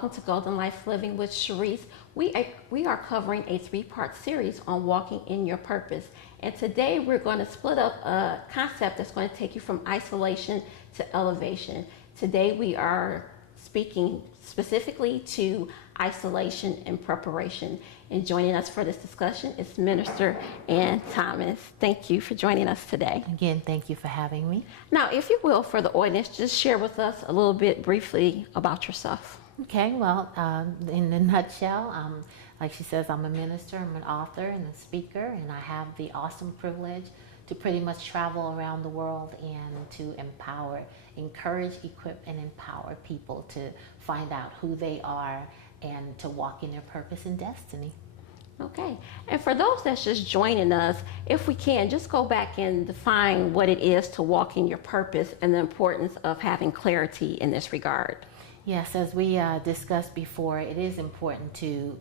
welcome to Golden Life Living with Charise. We are covering a three-part series on walking in your purpose. And today we're going to split up a concept that's going to take you from isolation to elevation. Today we are speaking specifically to isolation and preparation. And joining us for this discussion is Minister Ann Thomas. Thank you for joining us today. Again, thank you for having me. Now, if you will, for the audience, just share with us a little bit briefly about yourself. Okay, well, in a nutshell, like she says, I'm a minister, I'm an author and a speaker, and I have the awesome privilege to pretty much travel around the world and to encourage, equip, and empower people to find out who they are and to walk in their purpose and destiny. Okay, and for those that's just joining us, if we can, just go back and define what it is to walk in your purpose and the importance of having clarity in this regard. Yes, as we discussed before, it is important to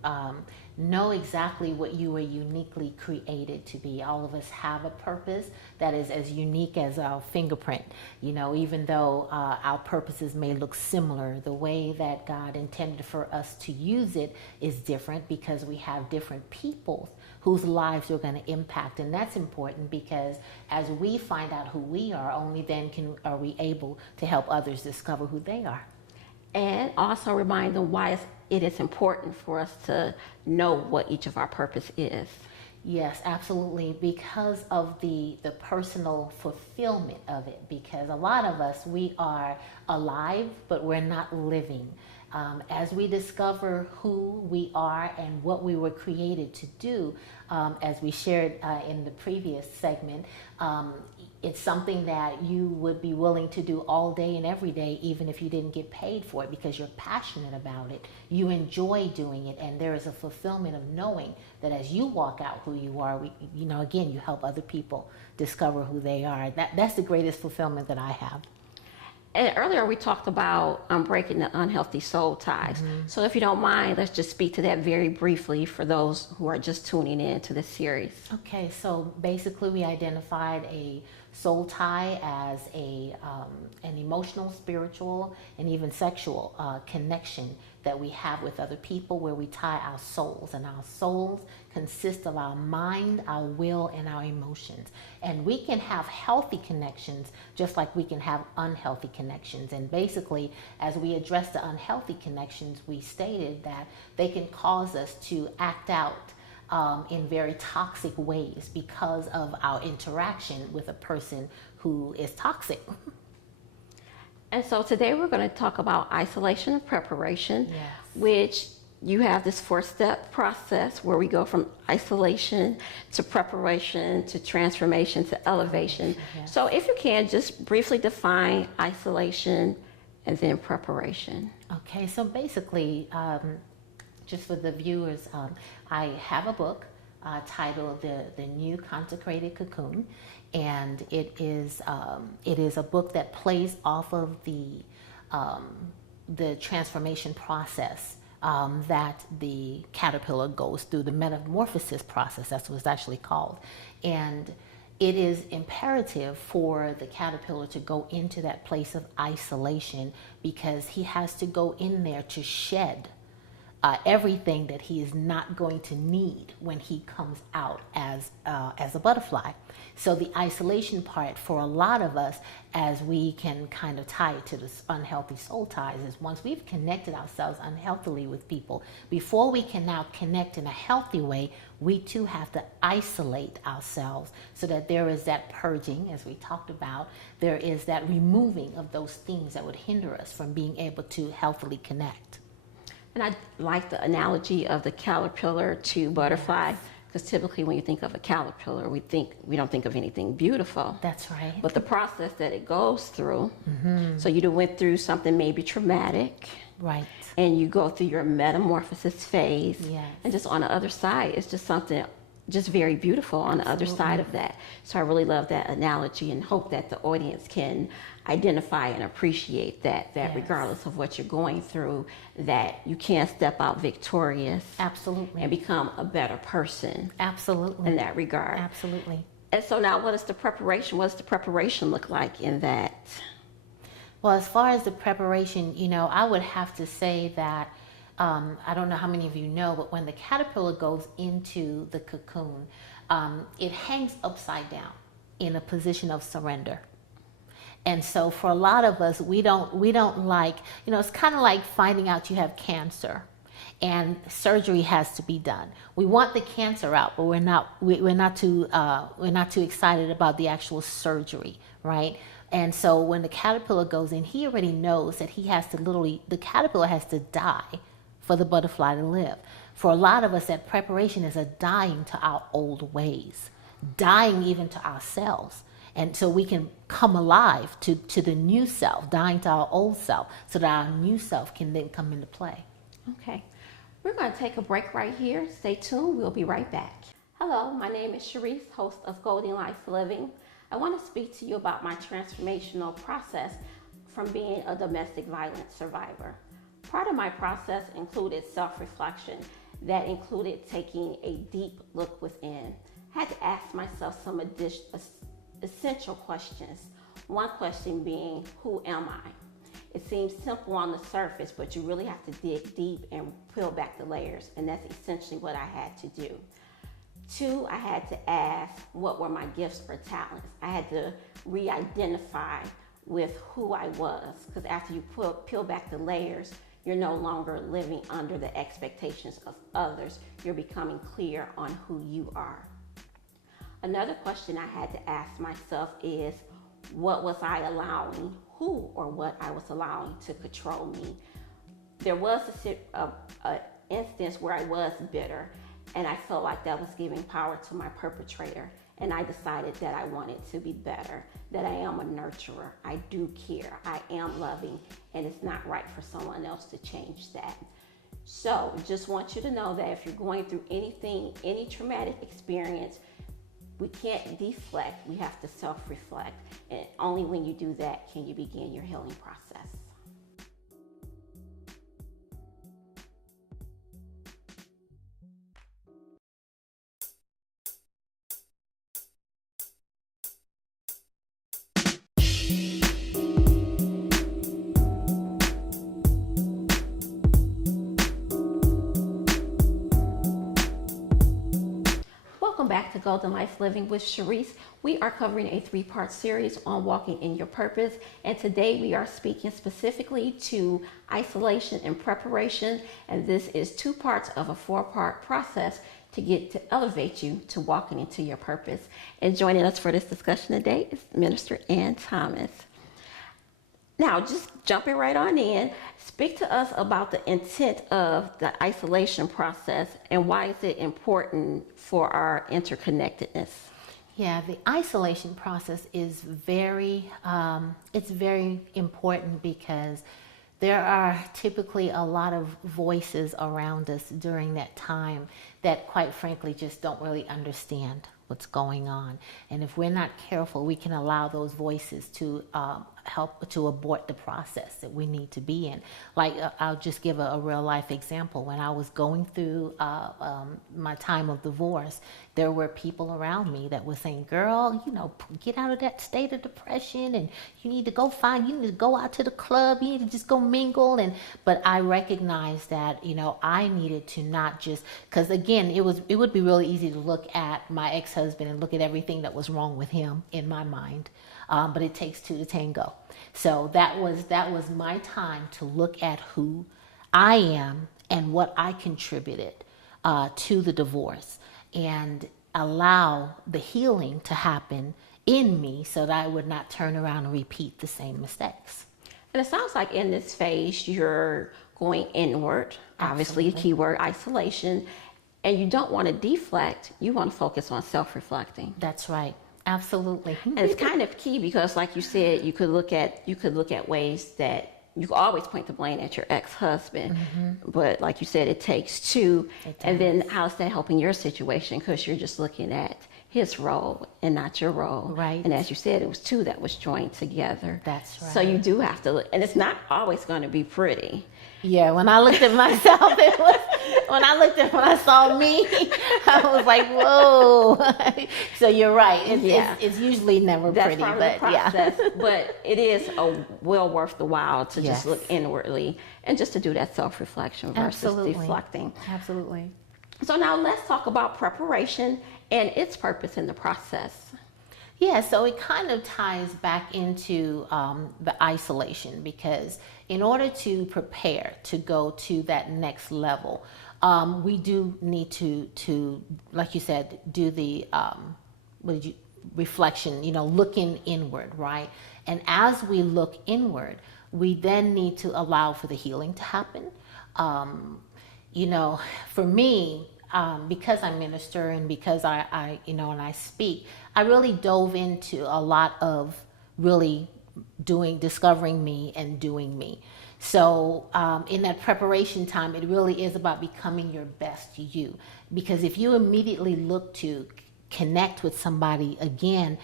know exactly what you were uniquely created to be. All of us have a purpose that is as unique as our fingerprint. You know, even though our purposes may look similar, the way that God intended for us to use it is different because we have different people whose lives we're going to impact. And that's important because as we find out who we are, only then are we able to help others discover who they are. And also remind them why it is important for us to know what each of our purpose is. Yes, absolutely, because of the personal fulfillment of it. Because a lot of us, we are alive, but we're not living. As we discover who we are and what we were created to do, as we shared in the previous segment, it's something that you would be willing to do all day and every day, even if you didn't get paid for it, because you're passionate about it. You enjoy doing it, and there is a fulfillment of knowing that as you walk out who you are, again, you help other people discover who they are. That's the greatest fulfillment that I have. And earlier we talked about breaking the unhealthy soul ties. Mm-hmm. So if you don't mind, let's just speak to that very briefly for those who are just tuning in to this series. Okay, so basically we identified a soul tie as an emotional, spiritual, and even sexual connection that we have with other people, where we tie our souls. And our souls consist of our mind, our will, and our emotions. And we can have healthy connections just like we can have unhealthy connections. And basically, as we address the unhealthy connections, we stated that they can cause us to act out in very toxic ways because of our interaction with a person who is toxic. And so today we're going to talk about isolation and preparation, yes, which you have this 4-step process where we go from isolation to preparation to transformation to elevation. Yes. So if you can, just briefly define isolation and then preparation. Okay, so basically, just for the viewers, I have a book titled The New Consecrated Cocoon, and it is a book that plays off of the transformation process that the caterpillar goes through, the metamorphosis process. That's what it's actually called. And it is imperative for the caterpillar to go into that place of isolation because he has to go in there to shed everything that he is not going to need when he comes out as a butterfly. So the isolation part for a lot of us, as we can kind of tie it to this unhealthy soul ties, is once we've connected ourselves unhealthily with people, before we can now connect in a healthy way, we too have to isolate ourselves so that there is that purging, as we talked about, there is that removing of those things that would hinder us from being able to healthily connect. And I like the analogy of the caterpillar to butterfly, because typically when you think of a caterpillar, we don't think of anything beautiful. That's right. But the process that it goes through, so you went through something maybe traumatic, right? And you go through your metamorphosis phase, yes, and just on the other side, it's just something just very beautiful on the other side of that. So I really love that analogy and hope that the audience can identify and appreciate that yes, regardless of what you're going through, that you can step out victorious. Absolutely. And become a better person. Absolutely. In that regard. Absolutely. And so now what does the preparation look like in that? Well, as far as the preparation, I would have to say that I don't know how many of you know, but when the caterpillar goes into the cocoon, it hangs upside down in a position of surrender. And so for a lot of us, we don't like, it's kind of like finding out you have cancer and surgery has to be done. We want the cancer out, but we're not too excited about the actual surgery, right? And so when the caterpillar goes in, he already knows that the caterpillar has to die for the butterfly to live. For a lot of us, that preparation is a dying to our old ways, dying even to ourselves. And so we can come alive to the new self, dying to our old self, so that our new self can then come into play. Okay, we're going to take a break right here. Stay tuned. We'll be right back. Hello, my name is Charise, host of Golden Life Living. I want to speak to you about my transformational process from being a domestic violence survivor. Part of my process included self-reflection that included taking a deep look within. I had to ask myself some essential questions. One question being, who am I? It seems simple on the surface, but you really have to dig deep and peel back the layers, and that's essentially what I had to do. 2, I had to ask, what were my gifts or talents? I had to re-identify with who I was, because after you peel back the layers, you're no longer living under the expectations of others. You're becoming clear on who you are. Another question I had to ask myself is, what was I allowing, who or what I was allowing to control me? There was an instance where I was bitter, and I felt like that was giving power to my perpetrator. And I decided that I wanted to be better, that I am a nurturer, I do care, I am loving, and it's not right for someone else to change that. So just want you to know that if you're going through anything, any traumatic experience, we can't deflect, we have to self-reflect. And only when you do that can you begin your healing process. Welcome back to Golden Life Living with Charise. We are covering a 3-part series on walking in your purpose, and today we are speaking specifically to isolation and preparation, and this is 2 parts of a 4-part process to elevate you to walking into your purpose. And joining us for this discussion today is Minister Ann Thomas. Now, just jumping right on in, speak to us about the intent of the isolation process and why is it important for our interconnectedness? Yeah, the isolation process is very important because there are typically a lot of voices around us during that time that, quite frankly, just don't really understand what's going on. And if we're not careful, we can allow those voices to help to abort the process that we need to be in. Like, I'll just give a real life example. When I was going through my time of divorce, there were people around me that were saying, girl, get out of that state of depression, and you need to go out to the club, you need to just go mingle. But I recognized that, I needed to not just, because again, it would be really easy to look at my ex-husband and look at everything that was wrong with him in my mind. But it takes 2 to tango. So that was my time to look at who I am and what I contributed to the divorce, and allow the healing to happen in me so that I would not turn around and repeat the same mistakes. And it sounds like in this phase, you're going inward, obviously, the keyword isolation, and you don't want to deflect, you want to focus on self-reflecting. That's right. Absolutely. And it's kind of key because, like you said, you could look at ways that you can always point the blame at your ex-husband, but like you said, it takes 2. And then how's that helping your situation? Because you're just looking at his role and not your role. Right. And as you said, it was 2 that was joined together. That's right. So you do have to look, and it's not always going to be pretty. Yeah, when I looked at myself, when I saw me, I was like, whoa. So you're right. It's usually never pretty, part of the process, but it is well worth the while to just look inwardly and just to do that self-reflection versus Absolutely. deflecting. Absolutely. So now let's talk about preparation and its purpose in the process. Yeah, so it kind of ties back into the isolation, because in order to prepare to go to that next level, we do need to, like you said, do the reflection, looking inward, right? And as we look inward, we then need to allow for the healing to happen. For me, because I minister and because I and I speak, I really dove into a lot of really discovering me and doing me. So in that preparation time, it really is about becoming your best you. Because if you immediately look to connect with somebody again,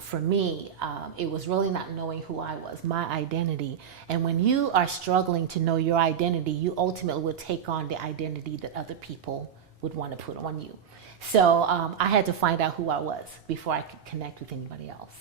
for me, it was really not knowing who I was, my identity. And when you are struggling to know your identity, you ultimately will take on the identity that other people would want to put on you. So I had to find out who I was before I could connect with anybody else.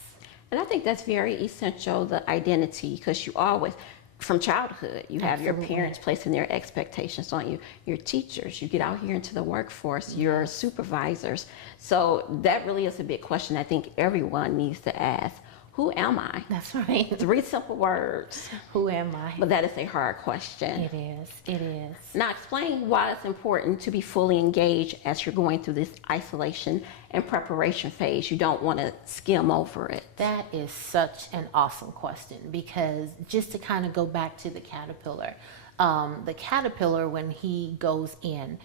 And I think that's very essential, the identity, because you always, from childhood, you have your parents placing their expectations on you, your teachers, you get out here into the workforce, your supervisors. So that really is a big question I think everyone needs to ask. Who am I? That's right. 3 simple words. Who am I? But that is a hard question. It is. It is. Now explain why it's important to be fully engaged as you're going through this isolation and preparation phase. You don't want to skim over it. That is such an awesome question, because just to kind of go back to the caterpillar, when he goes in,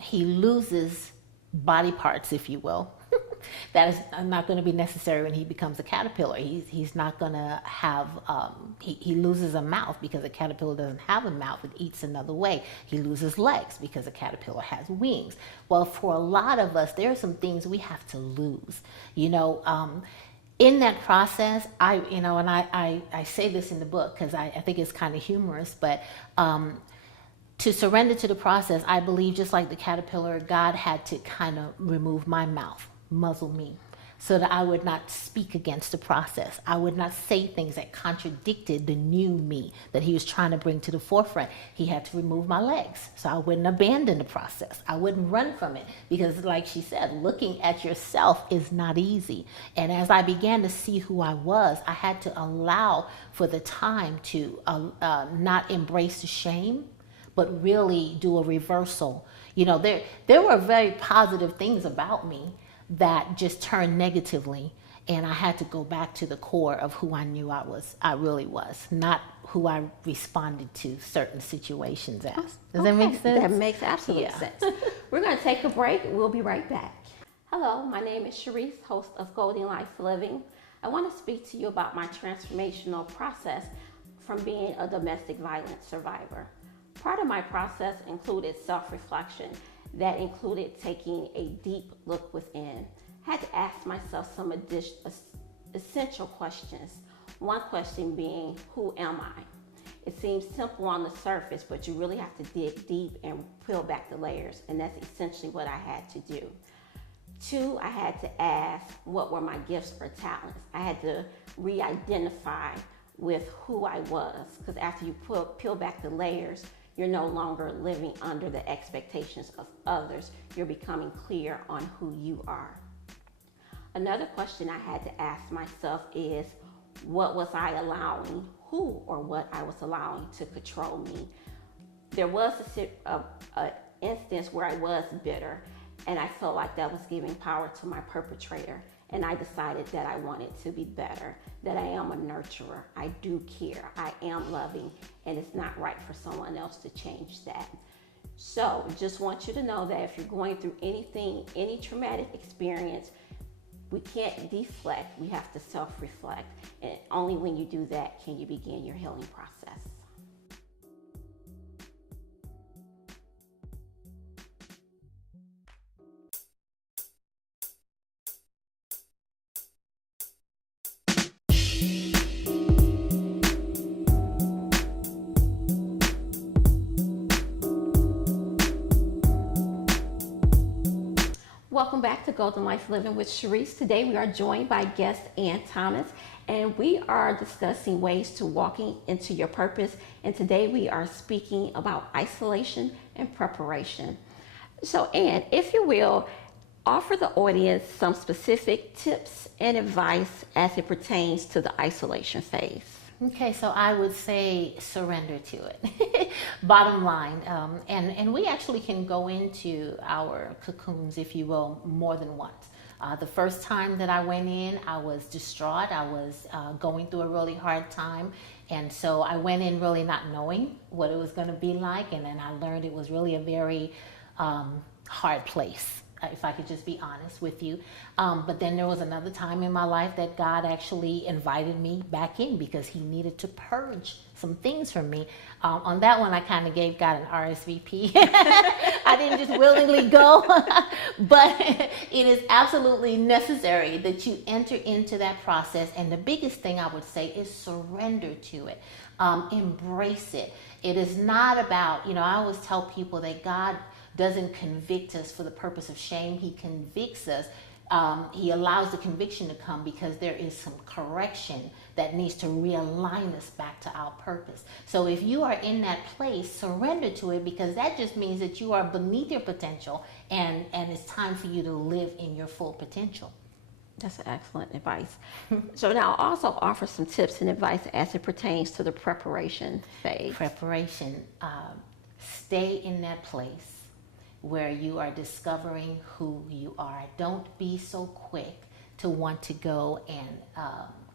he loses body parts, if you will. That is not going to be necessary when he becomes a caterpillar. He's not going to have, he loses a mouth because a caterpillar doesn't have a mouth. It eats another way. He loses legs because a caterpillar has wings. Well, for a lot of us, there are some things we have to lose. In that process, I say this in the book because I think it's kind of humorous, but to surrender to the process, I believe just like the caterpillar, God had to kind of remove my mouth, muzzle me, so that I would not speak against the process. I would not say things that contradicted the new me that he was trying to bring to the forefront. He had to remove my legs so I wouldn't abandon the process. I wouldn't run from it, because like she said, looking at yourself is not easy. And as I began to see who I was, I had to allow for the time to not embrace the shame, but really do a reversal. There were very positive things about me that just turned negatively, and I had to go back to the core of who I knew I really was, not who I responded to certain situations as. Does that make sense? That makes absolute sense. We're going to take a break. We'll be right back. Hello, my name is Charise, host of Golden Life Living. I want to speak to you about my transformational process from being a domestic violence survivor. Part of my process included self-reflection. That included taking a deep look within. I had to ask myself some essential questions. One question being, who am I? It seems simple on the surface, but you really have to dig deep and peel back the layers, and that's essentially what I had to do. 2, I had to ask, what were my gifts or talents? I had to re-identify with who I was, because after you peel back the layers, you're no longer living under the expectations of others. You're becoming clear on who you are. Another question I had to ask myself is, what was I allowing, who or what I was allowing to control me? There was an instance where I was bitter, and I felt like that was giving power to my perpetrator. And I decided that I wanted to be better, that I am a nurturer, I do care, I am loving, and it's not right for someone else to change that. So just want you to know that if you're going through anything, any traumatic experience, we can't deflect, we have to self-reflect. And only when you do that can you begin your healing process. Welcome back to Golden Life Living with Charise. Today we are joined by guest Ann Thomas, and we are discussing ways to walking into your purpose. And today we are speaking about isolation and preparation. So Ann, if you will, offer the audience some specific tips and advice as it pertains to the isolation phase. Okay, so I would say surrender to it. Bottom line, and we actually can go into our cocoons, if you will, more than once. The first time that I went in, I was distraught. I was going through a really hard time, and so I went in really not knowing what it was going to be like, and then I learned it was really a very hard place, if I could just be honest with you. But then there was another time in my life that God actually invited me back in because he needed to purge some things from me. On that one, I kind of gave God an RSVP. I didn't just willingly go, but it is absolutely necessary that you enter into that process. And the biggest thing I would say is surrender to it. Embrace it. It is not about, I always tell people that God doesn't convict us for the purpose of shame. He convicts us. He allows the conviction to come because there is some correction that needs to realign us back to our purpose. So if you are in that place, surrender to it, because that just means that you are beneath your potential, and it's time for you to live in your full potential. That's excellent advice. So now also offer some tips and advice as it pertains to the preparation phase. Preparation. Stay in that place where you are discovering who you are. Don't be so quick to want to go and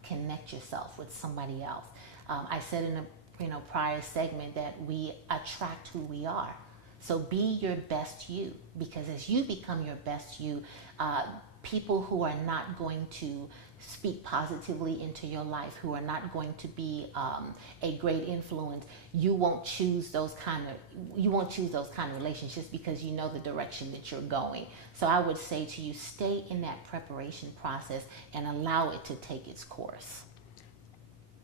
connect yourself with somebody else. I said in a prior segment that we attract who we are. So be your best you, because as you become your best you, people who are not going to speak positively into your life, who are not going to be a great influence, you won't choose those kind of relationships because you know the direction that you're going. So I would say to you, stay in that preparation process and allow it to take its course.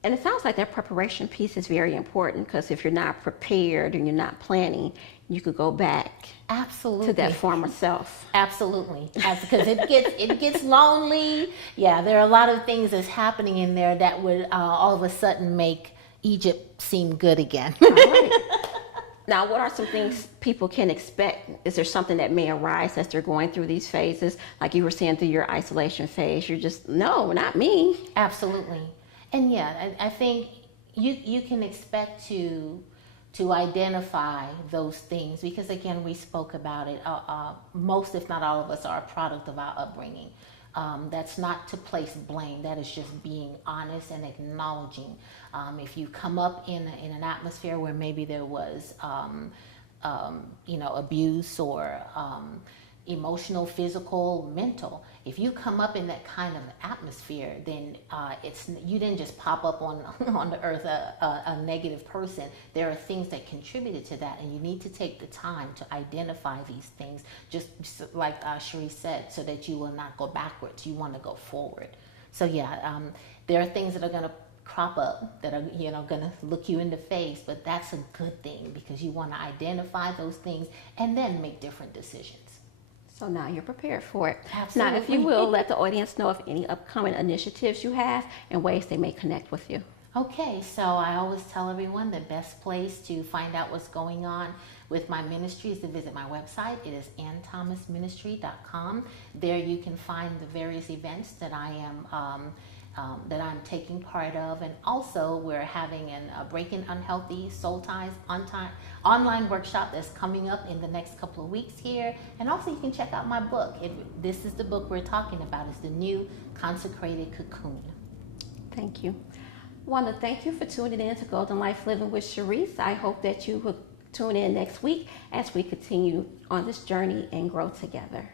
And it sounds like that preparation piece is very important, because if you're not prepared and you're not planning, you could go back Absolutely to that former self. Absolutely, because it gets lonely. Yeah, there are a lot of things that's happening in there that would all of a sudden make Egypt seem good again. All right. Now, what are some things people can expect? Is there something that may arise as they're going through these phases? Like you were saying, through your isolation phase, you're just, no, not me. Absolutely. And yeah, I think you can expect to identify those things, because again, we spoke about it. Most, if not all of us, are a product of our upbringing. That's not to place blame. That is just being honest and acknowledging. If you come up in an atmosphere where maybe there was, abuse or emotional, physical, mental. If you come up in that kind of atmosphere, then you didn't just pop up on the earth a negative person. There are things that contributed to that, and you need to take the time to identify these things, just like Charise said, so that you will not go backwards. You want to go forward. So yeah, there are things that are going to crop up that are going to look you in the face, but that's a good thing, because you want to identify those things and then make different decisions. So now you're prepared for it. Absolutely. Now, if you will, let the audience know of any upcoming initiatives you have and ways they may connect with you. Okay, so I always tell everyone the best place to find out what's going on with my ministry is to visit my website. It is anthomasministry.com. There you can find the various events that I am that I'm taking part of, and also we're having a Breaking Unhealthy Soul Ties online workshop that's coming up in the next couple of weeks here. And also you can check out my book. This is the book we're talking about. It's The New Consecrated Cocoon. Thank you. I want to thank you for tuning in to Golden Life Living with Charise. I hope that you will tune in next week as we continue on this journey and grow together.